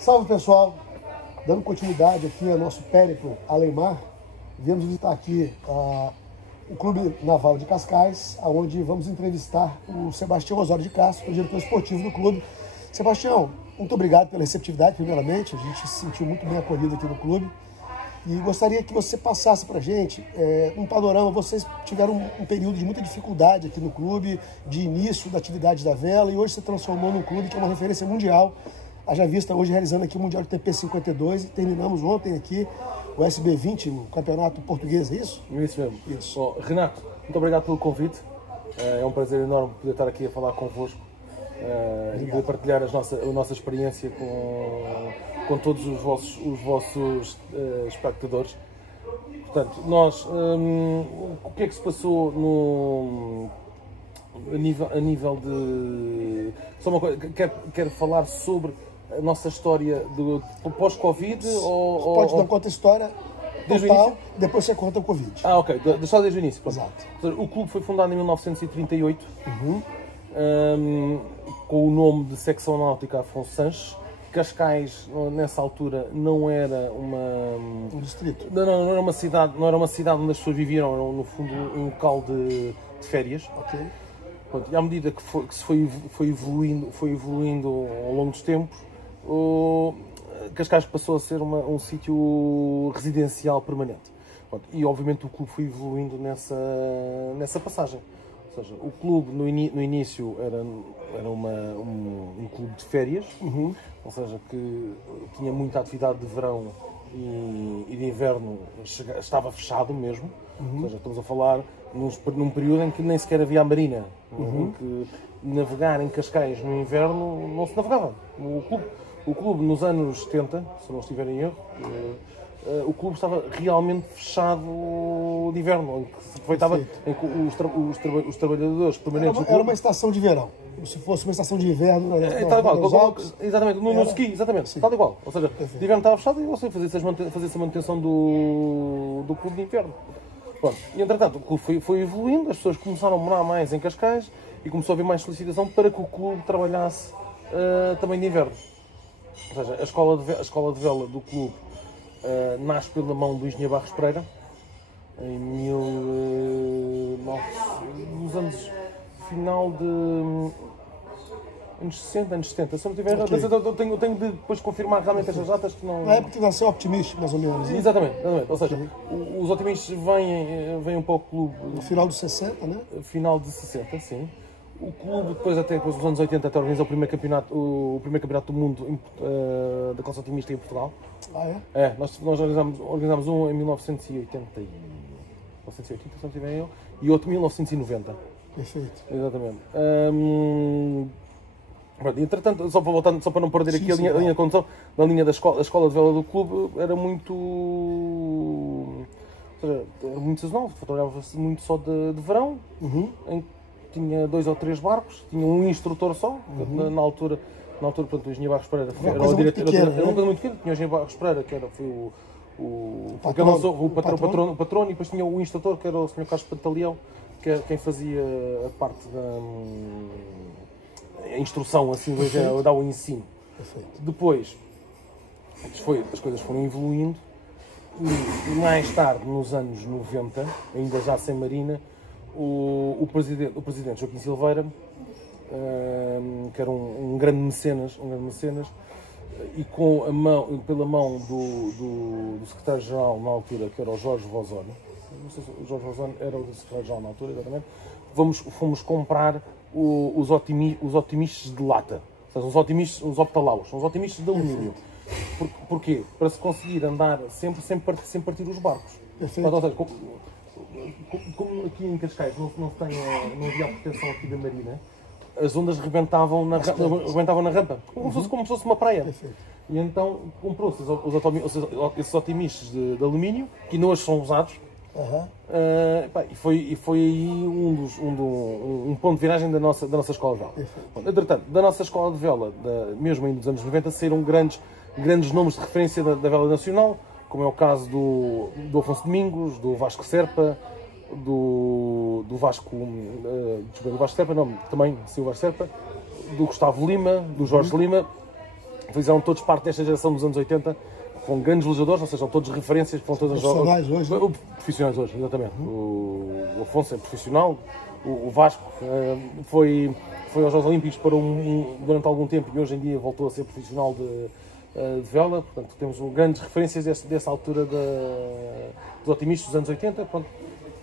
Salve pessoal, dando continuidade aqui ao nosso périplo além-mar, viemos visitar aqui o Clube Naval de Cascais, onde vamos entrevistar o Sebastião Osório de Castro, o diretor esportivo do clube. Sebastião, muito obrigado pela receptividade, primeiramente, a gente se sentiu muito bem acolhido aqui no clube. E gostaria que você passasse para a gente um panorama. Vocês tiveram um período de muita dificuldade aqui no clube, de início da atividade da vela, e hoje se transformou num clube que é uma referência mundial. Haja vista hoje realizando aqui o Mundial de TP52, e terminamos ontem aqui o SB20 no Campeonato Português, é isso? Isso mesmo. Isso. Bom, Renato, muito obrigado pelo convite. É um prazer enorme poder estar aqui a falar convosco e poder partilhar a nossa experiência com todos os vossos espectadores. Portanto, nós, o que é que se passou a nível de... Só uma coisa, quero falar sobre a nossa história do pós-Covid ou... Pode dar conta a história total, depois você conta o Covid. Ok, só desde o início. Exato. O clube foi fundado em 1938, com o nome de Secção Náutica Afonso Sanches. Cascais, nessa altura, não era um distrito. Não era uma cidade onde as pessoas viviam, era no fundo um local de férias. Ok. Pronto, e à medida que se foi evoluindo ao longo dos tempos, Cascais passou a ser um sítio residencial permanente. Pronto, e obviamente o clube foi evoluindo nessa passagem. Ou seja, o clube no início era um clube de férias, ou seja, que tinha muita atividade de verão e de inverno estava fechado mesmo. Ou seja, estamos a falar num período em que nem sequer havia a marina, em que navegar em Cascais no inverno não se navegava. O clube nos anos 70, se não estiver em erro, o clube estava realmente fechado de inverno, em que se aproveitava, em que os trabalhadores permanentes do clube... Era uma estação de verão, se fosse uma estação de inverno... Tal igual, exatamente, no ski, exatamente, tal igual. Ou seja, de inverno estava fechado e você fazia-se a manutenção do clube de inverno. Pronto. E entretanto o clube foi evoluindo, as pessoas começaram a morar mais em Cascais e começou a haver mais solicitação para que o clube trabalhasse também de inverno. Ou seja, a escola de vela do clube nasce pela mão do engenheiro Barros Pereira em nos anos final de anos 60, anos 70, se não tiver errado, mas eu tenho de depois confirmar realmente estas datas que não... Na época que nasceu Optimist, mais ou menos. Exatamente. Ou seja, os Optimistas vêm para o clube... No final dos 60, né? Final de 60, sim. O clube, depois dos anos 80, até organizou o primeiro campeonato do mundo da classe otimista em Portugal. Ah, é? Nós organizámos um em 1980, se não tiver eu, e outro em 1990. Perfeito. Exatamente. Entretanto, só para não perder aqui a linha de condução, na linha da escola, a escola de vela do clube era muito sazonal, trabalhava-se muito só de verão, em que tinha 2 ou 3 barcos, tinha um instrutor só, na altura, portanto, o engenheiro Barros Pereira era o diretor, era uma coisa muito pequena, tinha o engenheiro Barros Pereira, que foi o patrono, e depois tinha o instrutor, que era o Sr. Carlos Pantaleão, que era quem fazia a parte a instrução, assim, dar o ensino. Perfeito. Depois, as coisas foram evoluindo e mais tarde, nos anos 90, ainda já sem marina, o presidente Joaquim Silveira, que era um grande mecenas, e pela mão do secretário-geral na altura, que era o Jorge Vozone, não sei se o Jorge Vozone era o secretário-geral na altura, exatamente, fomos comprar os otimistas de lata, ou seja, os optalaus, os otimistas de alumínio. Porquê? Para se conseguir andar sempre sem partir os barcos. Portanto, ou seja, como aqui em Cascais não havia a proteção aqui da marina, as ondas rebentavam na rampa, como se fosse uma praia. Perfeito. E então comprou-se esses otimistas de alumínio, que ainda hoje são usados. E foi aí um ponto de viragem da nossa escola de vela. Entretanto, da nossa escola de vela, mesmo ainda dos anos 90, saíram grandes nomes de referência da vela nacional, como é o caso do Afonso Domingos, do Vasco Serpa, do Vasco Serpa, não, também sim, o Vasco Serpa, do Gustavo Lima, do Jorge Lima, fizeram todos parte desta geração dos anos 80, foram grandes velejadores, ou seja, são todos referências, foram todas profissionais hoje, né? Profissionais hoje, exatamente. O Afonso é profissional, o Vasco foi aos Jogos Olímpicos durante algum tempo e hoje em dia voltou a ser profissional de vela, portanto temos grandes referências dessa altura dos otimistas dos anos 80, pronto.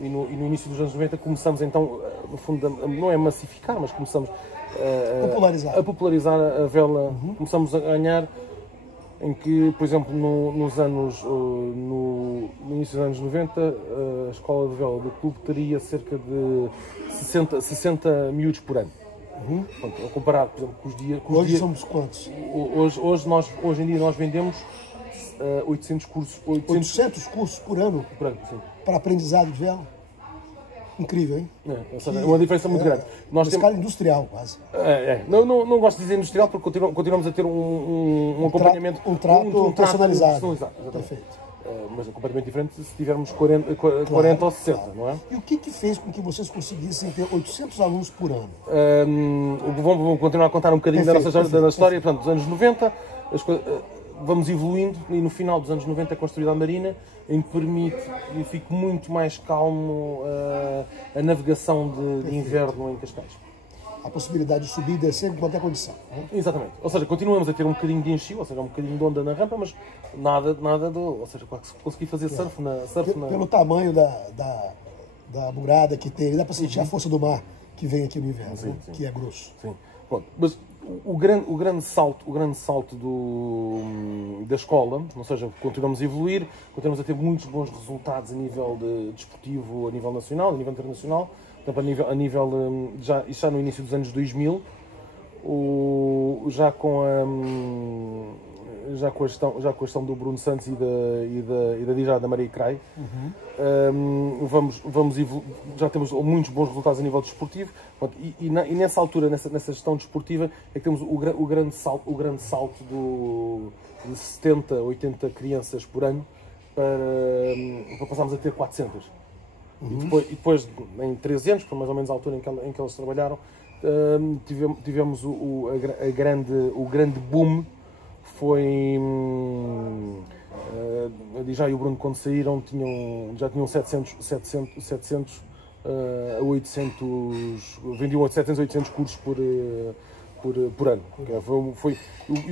E no início dos anos 90 começamos então, no fundo, não é massificar, mas começamos a popularizar a vela, começamos a ganhar, em que, por exemplo, no início dos anos 90, a escola de vela do clube teria cerca de 60 miúdos por ano. Pronto, comparado, por exemplo, com os dias... Hoje somos quantos? Hoje em dia nós vendemos 800 cursos. 800 cursos por ano? Por ano, sim. Para aprendizado de vela? Incrível, hein? É uma diferença muito grande. Nós temos escala industrial, quase. Não gosto de dizer industrial porque continuamos a ter um acompanhamento... Um trato personalizado. Perfeito. Mas é completamente diferente se tivermos 40 ou 60, claro. Não é? E o que fez com que vocês conseguissem ter 800 alunos por ano? Vamos continuar a contar um bocadinho da nossa história. Portanto, dos anos 90, vamos evoluindo e no final dos anos 90 é construída a Marina, em que permite e fico muito mais calmo a navegação de inverno em Cascais. A possibilidade de subir e descer em qualquer condição. Né? Exatamente. Ou seja, continuamos a ter um bocadinho de enchio, ou seja, um bocadinho de onda na rampa, mas nada ou seja, consegui fazer surf na... Pelo tamanho da burada que tem, dá para sentir a força do mar que vem aqui no inverno, sim, né? Sim. Que é grosso. Sim. Pronto. Mas o grande salto da escola, ou seja, continuamos a evoluir, continuamos a ter muitos bons resultados a nível desportivo, a nível nacional, a nível internacional. Portanto, já no início dos anos 2000, já com a questão do Bruno Santos e da Dijá da Maria Crai, já temos muitos bons resultados a nível desportivo. E nessa altura, nessa gestão desportiva, é que temos o grande salto de 70, 80 crianças por ano para passarmos a ter 400. E depois, em 13 anos, que foi mais ou menos a altura em que elas trabalharam, tivemos o grande boom. Foi a Dijá e o Bruno, quando saíram, já tinham 700 a 800, vendiam 700 a 800 cursos por ano. O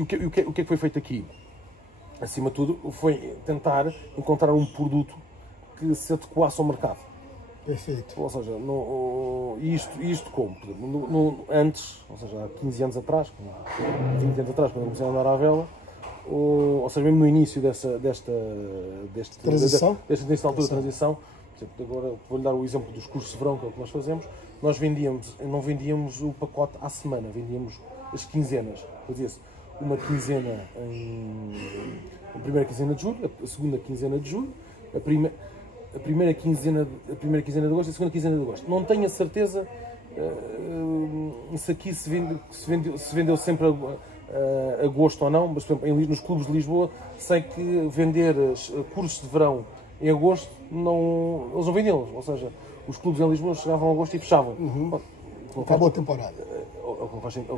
que é que foi feito aqui? Acima de tudo, foi tentar encontrar um produto que se adequasse ao mercado. Perfeito. Ou seja, isto como? Antes, ou seja, há 15 anos atrás, 20 anos atrás, quando eu comecei a andar à vela, ou seja, mesmo no início desta altura de transição, por exemplo, agora vou-lhe dar o exemplo dos cursos de verão, que é o que nós fazemos, não vendíamos o pacote à semana, vendíamos as quinzenas. Fazia-se uma quinzena a primeira quinzena de julho, a segunda quinzena de julho, a primeira quinzena de agosto e a segunda quinzena de agosto. Não tenho a certeza se aqui se vendeu sempre a agosto ou não, mas por exemplo, nos clubes de Lisboa sei que vender cursos de verão em agosto eles não vendiam, ou seja, os clubes em Lisboa chegavam a agosto e fechavam. Acabou a temporada. O que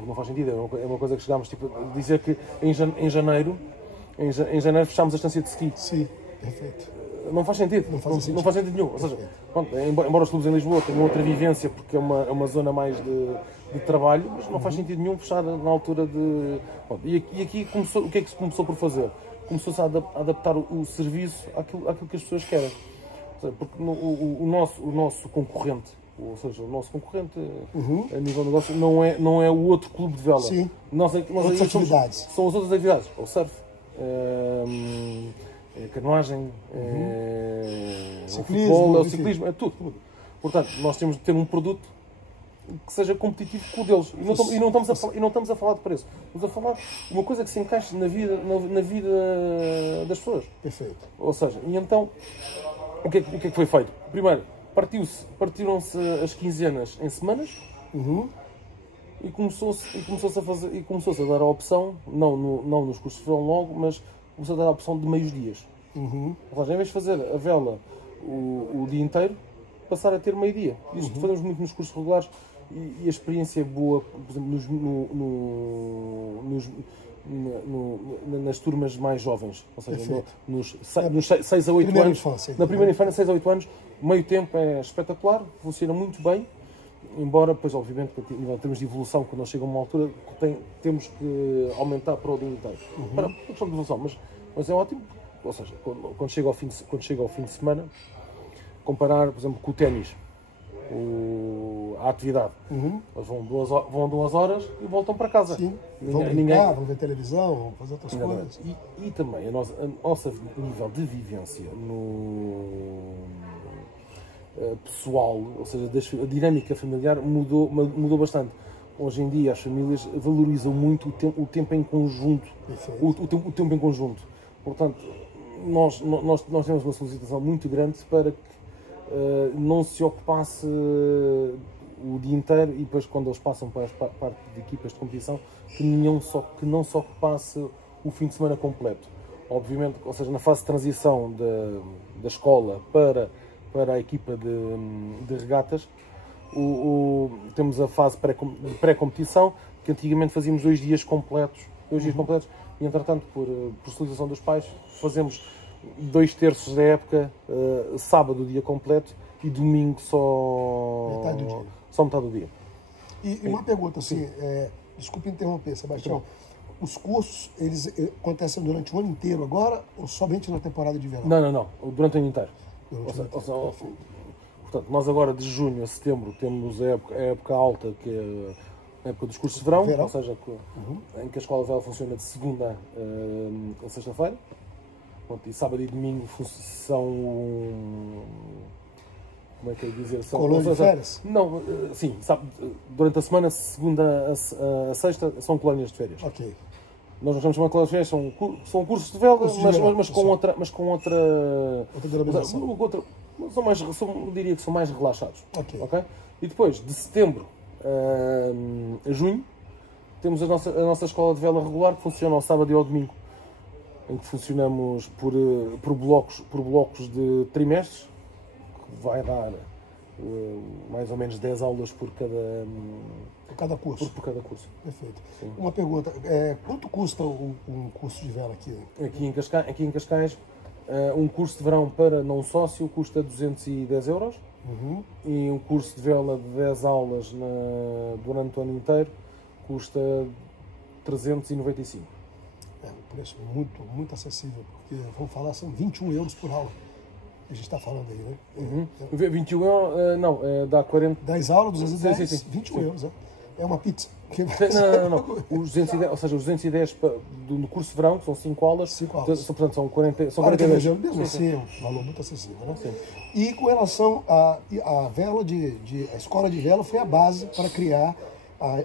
não faz sentido, é uma coisa que chegámos tipo, a dizer que em janeiro fechámos a estância de ski. Sim, perfeito. Não faz sentido. Não faz sentido nenhum. Ou seja, pronto, embora os clubes em Lisboa tenham outra vivência, porque é uma zona mais de trabalho, mas não faz sentido nenhum fechar na altura de... Pronto, e aqui o que é que se começou por fazer? Começou-se a adaptar o serviço àquilo que as pessoas querem. Ou seja, porque o nosso concorrente, ou seja, o nosso concorrente a nível de negócio não é o outro clube de vela. Sim. Outras atividades. São as outras atividades. O surf, canoagem, o futebol, o ciclismo, é tudo. Portanto, nós temos de ter um produto que seja competitivo com o deles. E não estamos a falar de preço. Estamos a falar de uma coisa que se encaixe na vida das pessoas. Perfeito. Ou seja, e então, o que é que foi feito? Primeiro, partiram-se as quinzenas em semanas e começou-se a dar a opção, não nos cursos de verão logo, mas começou a dar a opção de meios dias. Ou seja, em vez de fazer a vela o dia inteiro, passar a ter meio-dia. Isto fazemos muito nos cursos regulares e a experiência é boa, por exemplo, nas turmas mais jovens, ou seja, Perfeito. nos 6 a 8 Primeira anos. infância. Na primeira infância, 6 a 8 anos, meio tempo é espetacular, funciona muito bem, embora, pois, obviamente, em termos de evolução, quando nós chegamos a uma altura, temos que aumentar para o dia inteiro. Para a questão de evolução, mas é ótimo, ou seja, quando chega ao fim de semana, comparar, por exemplo, com o ténis, a atividade. Eles vão 2 horas e voltam para casa. Sim. Vão brincar, vão ver televisão, vão fazer outras coisas. E também a nossa nível de vivência pessoal, ou seja, a dinâmica familiar mudou bastante. Hoje em dia as famílias valorizam muito o tempo em conjunto. O tempo em conjunto. Portanto, nós temos uma solicitação muito grande para que não se ocupasse o dia inteiro e depois, quando eles passam para a parte de equipas de competição, que não se ocupasse o fim de semana completo. Obviamente, ou seja, na fase de transição da escola para a equipa de regatas, temos a fase de pré-competição, que antigamente fazíamos 2 dias completos, e entretanto, por solicitação dos pais, fazemos 2/3 da época, sábado o dia completo e domingo só metade do dia. E uma pergunta assim, desculpe interromper, Sebastião. Os cursos, eles acontecem durante o ano inteiro agora ou somente na temporada de verão? Não. Durante o ano inteiro. Portanto, nós agora de junho a setembro temos a época alta, que é a época dos cursos de verão. Ou seja, em que a escola de vela funciona de segunda a sexta-feira. E sábado e domingo são... Como é que eu ia dizer? Colônias de férias? Não, sim. Durante a semana, segunda a sexta, são colónias de férias. Ok. Nós não chamamos de colónias de férias, são cursos de vela, mas com outra denominação. Diria que são mais relaxados. Ok. E depois, de setembro a junho, temos a nossa escola de vela regular, que funciona ao sábado e ao domingo, em que funcionamos por blocos de trimestres, que vai dar mais ou menos 10 aulas por cada curso. Por cada curso. Perfeito. Sim. Uma pergunta, quanto custa um curso de vela aqui? Aqui em Cascais, um curso de verão para não sócio custa 210 €, e um curso de vela de 10 aulas durante o ano inteiro custa 395. Um preço muito acessível, porque, vamos falar, são 21 € por aula. A gente está falando aí, né? 21 €, não, dá 40... 10 aulas, 210, sim. 21 €, é uma pizza. Não. Os 210, ou seja, os 210 no curso de verão, que são 5 aulas. 5 aulas. Portanto, são 42 €. Mesmo assim, é um valor muito acessível, né? Sim. E com relação à vela, a escola de vela foi a base para criar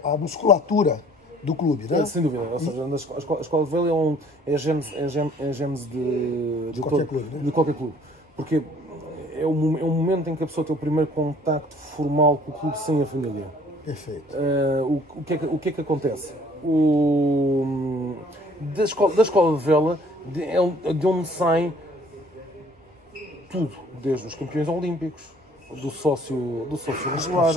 a musculatura do clube, né? Sem dúvida. Ou seja, a escola de vela é a gênese de qualquer clube. Porque é um momento em que a pessoa tem o primeiro contacto formal com o clube sem a família. Perfeito. O que é que acontece? Da escola de vela de onde sai tudo, desde os campeões olímpicos, do sócio regular,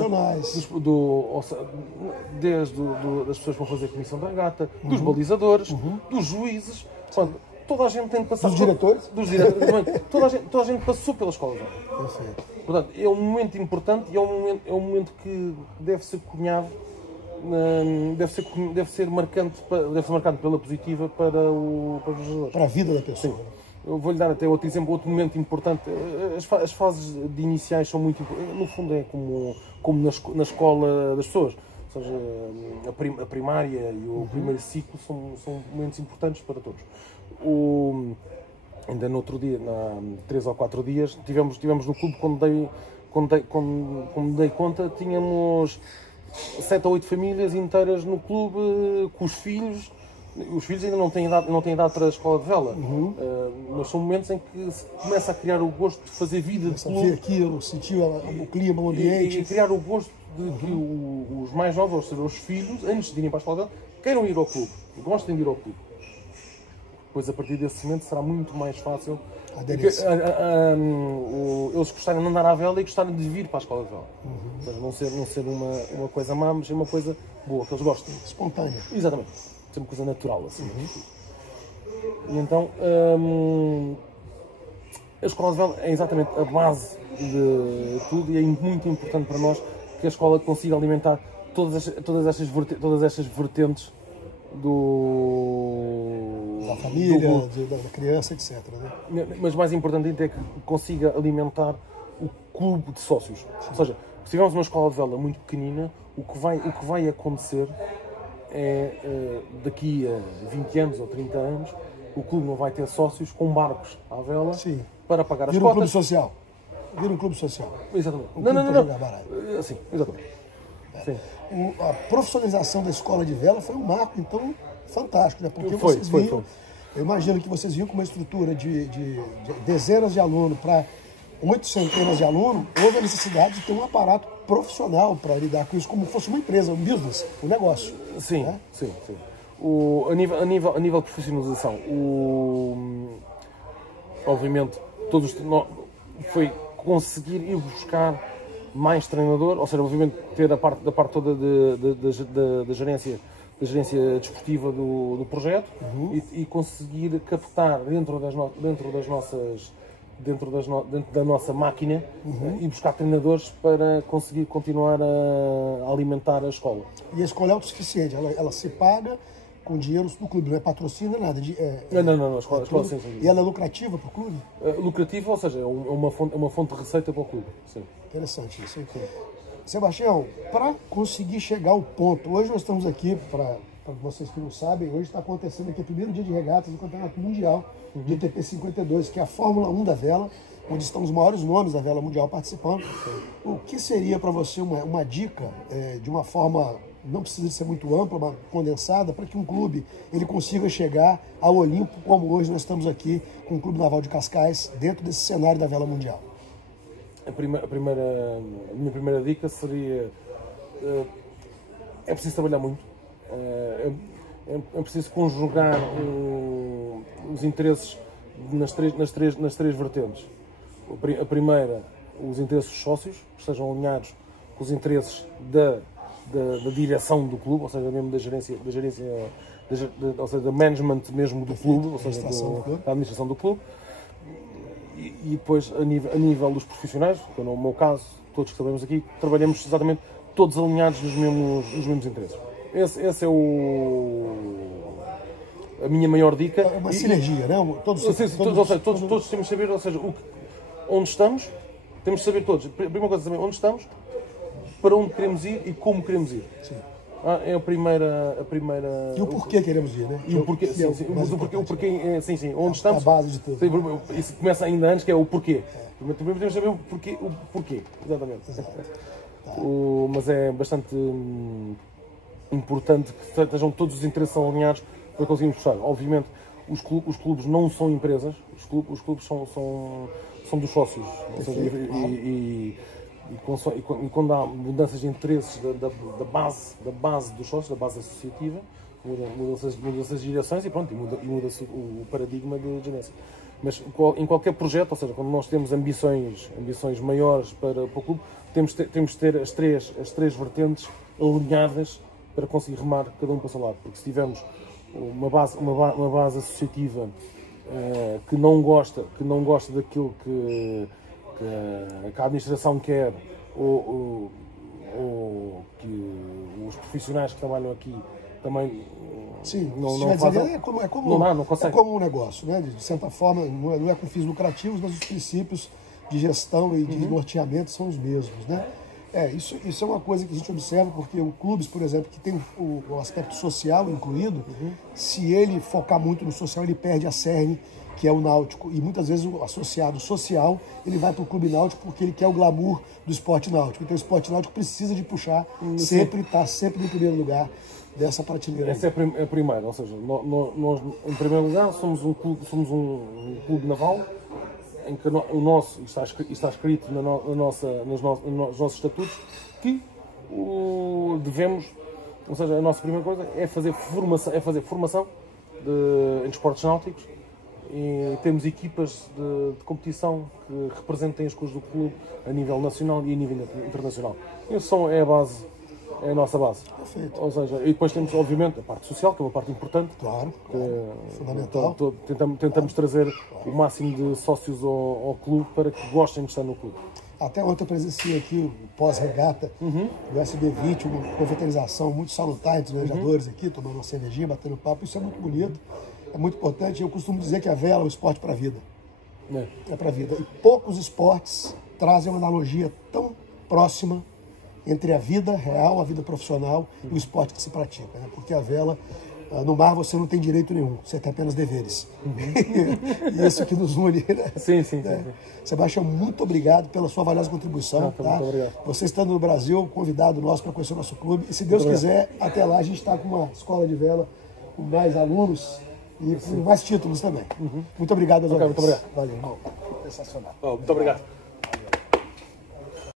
desde das pessoas que vão fazer a comissão da regata, dos balizadores, dos juízes. Portanto, toda a gente tem de passar... Dos diretores? Toda a gente passou pela escola de vela. Perfeito. Portanto, é um momento importante e é um momento que deve ser cunhado, deve ser marcante pela positiva para os jogadores. Para a vida da pessoa. Sim. Eu vou-lhe dar até outro exemplo, outro momento importante. As fases de iniciais são muito importantes. No fundo é como na escola das pessoas. Ou seja, a primária e o primeiro ciclo são momentos importantes para todos. Ainda no outro dia, há 3 ou 4 dias, tivemos no clube, quando dei conta, tínhamos 7 ou 8 famílias inteiras no clube, com os filhos. Os filhos ainda não têm idade para a escola de vela, mas são momentos em que se começa a criar o gosto de fazer vida de clube. Ver aquilo, sentir o clima, o ambiente. E criar o gosto de que os mais novos, ou seja, os filhos, antes de irem para a escola de vela, queiram ir ao clube, gostem de ir ao clube. Depois, a partir desse momento, será muito mais fácil eles gostarem de andar à vela e gostarem de vir para a escola de vela. Ou seja, não ser uma coisa má, mas ser uma coisa boa, que eles gostem. Espontânea. Exatamente. sempre coisa natural, assim. E então, a escola de vela é exatamente a base de tudo e é muito importante para nós que a escola consiga alimentar todas estas vertentes da família, da criança, etc. Né? Mas mais importante ainda é que consiga alimentar o clube de sócios. Sim. Ou seja, se tivermos uma escola de vela muito pequenina, o que vai acontecer é, daqui a 20 anos ou 30 anos, o clube não vai ter sócios com barcos à vela. Sim. Para pagar as cotas. Vira um clube social. Vira um clube social. Exatamente. Não. Sim, exatamente. Sim. A profissionalização da escola de vela foi um marco, então, fantástico, né? Porque foi. Eu imagino que vocês viam com uma estrutura de dezenas de alunos para 8 centenas de alunos, houve a necessidade de ter um aparato profissional para lidar com isso, como se fosse uma empresa, um business, um negócio. Sim, né? sim. A nível de profissionalização, obviamente, foi conseguir ir buscar mais treinador, ou seja, obviamente ter a parte toda da gerência desportiva do projeto e conseguir captar dentro da nossa máquina e buscar treinadores para conseguir continuar a alimentar a escola. E a escola é autossuficiente, ela se paga com dinheiro do clube, não é patrocínio, nada. Não, a escola sim. E ela é lucrativa para o clube? Lucrativa, ou seja, é uma fonte de receita para o clube. Sim. Interessante isso. Sim. Sebastião, para conseguir chegar ao ponto, hoje nós estamos aqui, para vocês que não sabem, hoje está acontecendo aqui o primeiro dia de regatas do Campeonato Mundial de ITP 52, que é a Fórmula 1 da vela, onde estão os maiores nomes da vela mundial participando. O que seria para você uma dica, de uma forma, não precisa ser muito ampla, mas condensada, para que um clube ele consiga chegar ao Olimpo, como hoje nós estamos aqui com o Clube Naval de Cascais, dentro desse cenário da vela mundial? A minha primeira dica seria, é preciso trabalhar muito, é preciso conjugar os interesses nas três vertentes. A primeira, os interesses dos sócios, que estejam alinhados com os interesses da direção do clube, ou seja, mesmo da gerência, ou seja, da management mesmo do clube, ou seja, da administração do clube. E depois, a nível dos profissionais, que no meu caso, todos que trabalhamos aqui, trabalhamos exatamente todos alinhados nos mesmos interesses. Esse é a minha maior dica. É uma sinergia, não é? Todos temos de saber, ou seja, onde estamos, temos de saber todos. A primeira coisa é saber onde estamos, para onde queremos ir e como queremos ir. Sim. É a primeira... E o porquê queremos ir, né? E o porquê, sim. O porquê, sim. Onde estamos... É a base de tudo. Isso começa ainda antes, que é o porquê. Primeiro temos de saber o porquê. Exatamente. Mas é bastante importante que estejam todos os interesses alinhados para conseguirmos puxar. Obviamente, os clubes não são empresas, os clubes são dos sócios. Ou seja, e quando há mudanças de interesses da base dos sócios, da base associativa, mudam-se as direções e pronto, e muda-se o paradigma de gerência. Mas em qualquer projeto, ou seja, quando nós temos ambições maiores para o clube, temos de ter as três vertentes alinhadas para conseguir remar cada um para o seu lado. Porque se tivermos uma base associativa que não gosta daquilo que a administração quer, ou que os profissionais que trabalham aqui também não fazem. Não conseguem. É como um negócio, né? De certa forma, não é com fins lucrativos, mas os princípios de gestão e de norteamento são os mesmos, né? Isso é uma coisa que a gente observa, porque o clubes, por exemplo, que tem o aspecto social incluído, se ele focar muito no social, ele perde a cerne, que é o náutico, e muitas vezes o associado social, ele vai para o clube náutico porque ele quer o glamour do esporte náutico. Então o esporte náutico precisa de puxar, estar sempre no primeiro lugar dessa prateleira. Essa é a primeira, ou seja, nós em primeiro lugar somos um clube naval, em que o nosso, está escrito nos nossos estatutos, que devemos, ou seja, a nossa primeira coisa é fazer formação em desportos náuticos. E temos equipas de competição que representem as cores do clube a nível nacional e a nível internacional. Essa é a base é a nossa base. Perfeito. Ou seja, e depois temos, obviamente, a parte social, que é uma parte importante. Claro, fundamental. Tentamos trazer o máximo de sócios ao clube para que gostem de estar no clube. Até ontem eu presenciei aqui o pós-regata do SB20, uma confraternização muito salutar entre os jogadores aqui, tomando uma cervejinha, batendo papo. Isso é muito bonito, é muito importante. Eu costumo dizer que a vela é um esporte para a vida. É para a vida. E poucos esportes trazem uma analogia tão próxima entre a vida real, a vida profissional e o esporte que se pratica. Né? Porque a vela, no mar você não tem direito nenhum, você tem apenas deveres. E isso que nos une. Né? Sim. Sebastião, muito obrigado pela sua valiosa contribuição. Tá? Muito obrigado. Você estando no Brasil, convidado nosso para conhecer o nosso clube. E se Deus quiser, até lá a gente está com uma escola de vela com mais alunos e com mais títulos também. Muito obrigado, Muito obrigado. Valeu, irmão. Sensacional. Muito obrigado.